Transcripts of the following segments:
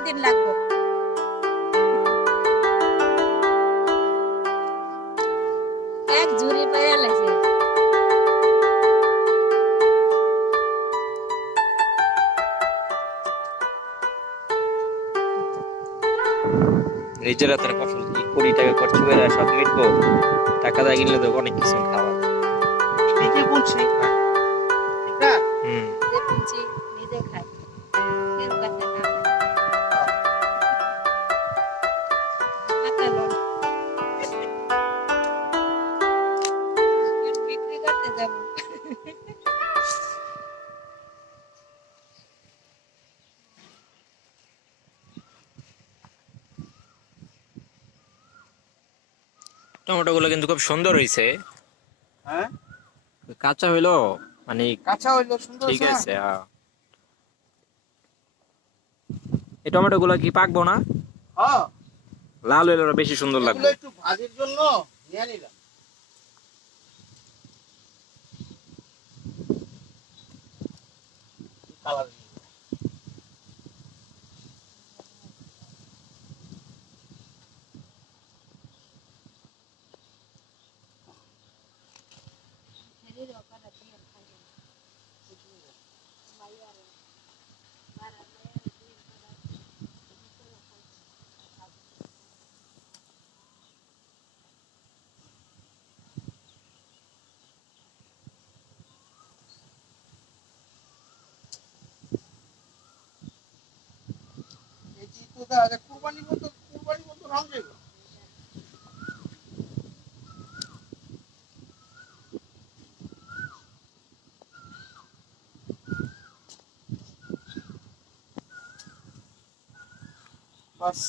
দিন লাগবে। এক ঝুড়ি লাগছে। নিজের হাতের ফসল কি কুড়ি টাকা খরচ করে সব মিটবো। টাকা দিয়ে কিনলে তো অনেক কিছু খাওয়া। নিজে বুনছি। হুম। নিজে খাই। টমেটো গুলো কিন্তু খুব সুন্দর হয়েছে হ্যাঁ? কাঁচা হইল মানে কাঁচা হইল সুন্দর ঠিক আছে হ্যাঁ। এই টমেটো গুলো কি পাকবো না? হ্যাঁ। লাল হইলে আরও বেশি সুন্দর লাগবে। একটু ভাজির জন্য নিয়ে নিলাম। কালার চিত্রটা আছে কুরবানির মতো কুরবানির মতো বাস।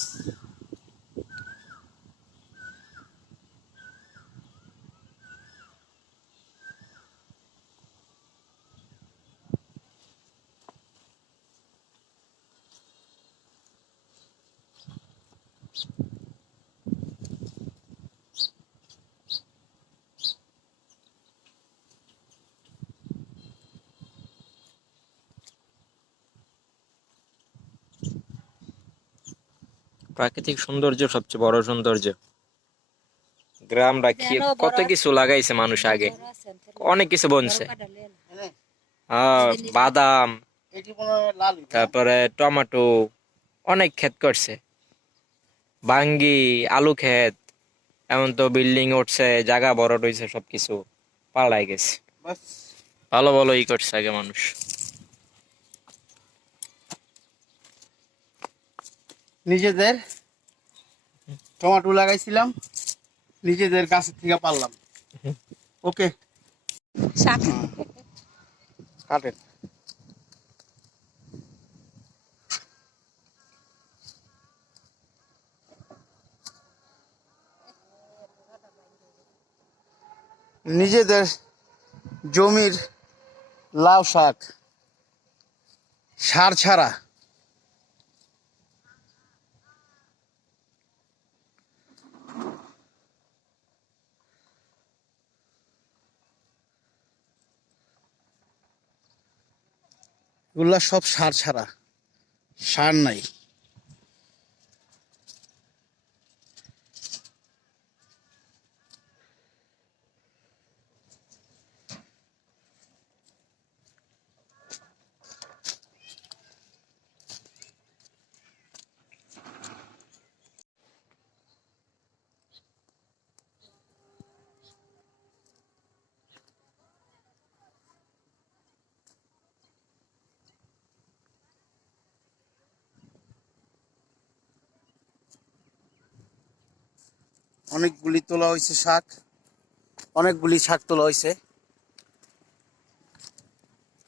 প্রাকৃতিক সৌন্দর্য সবচেয়ে বড় সৌন্দর্য। গ্রাম রাখিয়ে কত কিছু লাগাইছে মানুষ আগে। অনেক কিছু বনছে। আহ, বাদাম। তারপরে টমেটো অনেক ক্ষেত করছে। বাঙ্গি আলু ক্ষেত এমন তো বিল্ডিং উঠছে জায়গা বড় রয়েছে সবকিছু পাল্টাই গেছে। ভালো ভালো ই করছে আগে মানুষ। নিজেদের টমেটো লাগাইছিলাম নিজেদের গাছ থেকে পারলাম। ওকে। শাক। কাটেন। নিজেদের জমির লাউ শাক সার ছাড়া এগুলা সব সার ছাড়া সার নাই। অনেকগুলি তোলা হয়েছে শাক। অনেকগুলি শাক তোলা হয়েছে।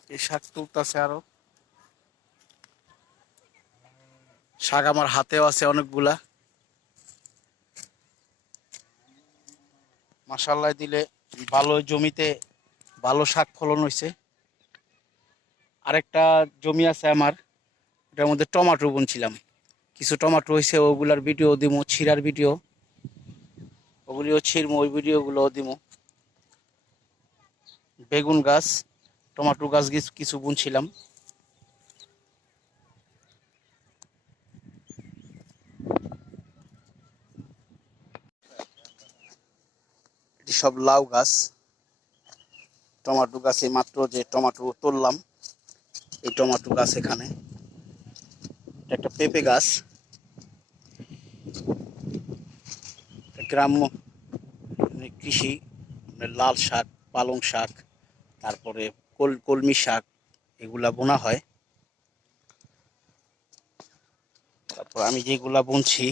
এই শাক তুলতেছে আরও। শাক আমার হাতেও আছে অনেকগুলা। মাসাল্লাহ দিলে ভালো জমিতে ভালো শাক ফলন হয়েছে আরেকটা জমি আছে আমার ওটার মধ্যে টমাটো বুনছিলাম। কিছু টমাটো হয়েছে ওগুলার ভিডিও দিব, ছিঁড়ার ভিডিও। ওগুলিও ছিড়ম ওই ভিডিওগুলোও দিব বেগুন গাছ, টমাটো গাছ কিছু বুনছিলাম। এটি সব লাউ গাছ। টমাটো গাছে মাত্র যে টমাটো তুললাম, এই টমাটো গাছ এখানে। একটা পেঁপে গাছ। গ্রাম্য মানে কৃষি মানে লাল শাক, পালং শাক, তারপরে কল, কলমি শাক, এগুলা বোনা হয়। তারপর আমি যেগুলা বুনছি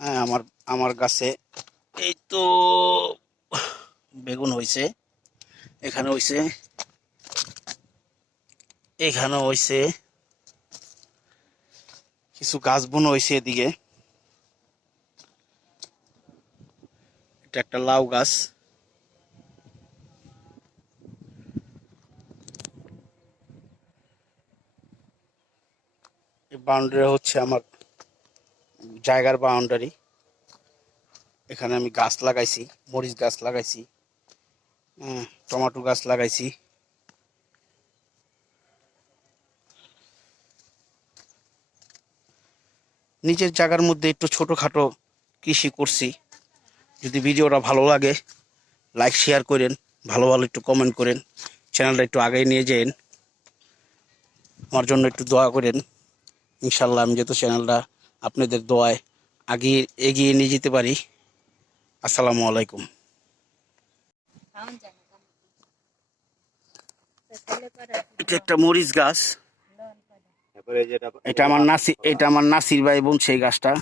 হ্যাঁ আমার আমার গাছে এই তো বেগুন হয়েছে এখানে হয়েছে এখানে হয়েছে কিছু গাছ বুনো হয়েছে এদিকে। এটা একটা লাউ গাছ। বাউন্ডারি হচ্ছে আমার জায়গার বাউন্ডারি এখানে আমি গাছ লাগাইছি, মরিচ গাছ লাগাইছি টমেটো গাছ লাগাইছি। নিজের জায়গার মধ্যে একটু ছোটোখাটো কৃষি করছি। যদি ভিডিওটা ভালো লাগে লাইক শেয়ার করেন ভালো ভালো একটু কমেন্ট করেন চ্যানেলটা একটু আগে নিয়ে যেন। আমার জন্য একটু দোয়া করেন। ইনশাল্লাহ আমি যেহেতু চ্যানেলটা আপনাদের দোয়ায় আগে এগিয়ে নিয়ে যেতে পারি। আসসালামু আলাইকুম। এটা একটা মরিচ গাছ। এটা আমার নাসি এটা আমার নাসির ভাই বোন সেই গাছটা।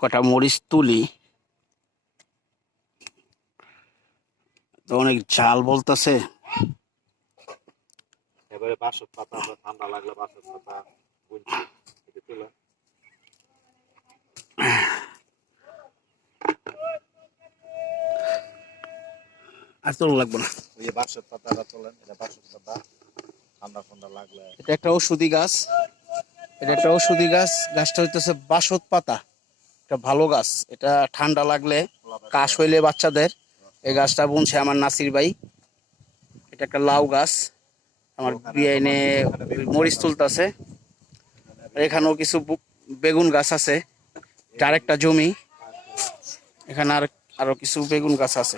কটা মরিচ তুলি। তো অনেক ঝাল বলতেছে। এবারে বাসক পাতা ঠান্ডা লাগলে বাসক পাতা আর তোলা লাগবে না। ওই যে বাসক পাতাটা তোলেন এটা বাসক পাতা ঠান্ডা ঠান্ডা লাগলে। এটা একটা ওষুধি গাছ। এটা একটা ওষুধি গাছ গাছটা হইতেছে বাসত পাতা। এটা ভালো গাছ। এটা ঠান্ডা লাগলে কাশ হইলে বাচ্চাদের। এই গাছটা বুনছে আমার নাসির ভাই। এটা একটা লাউ গাছ। আমার বিআইনে মরিচ তুলতেছে। এখানেও কিছু বেগুন গাছ আছে। এটা আরেকটা জমি। এখানে আর আরও কিছু বেগুন গাছ আছে।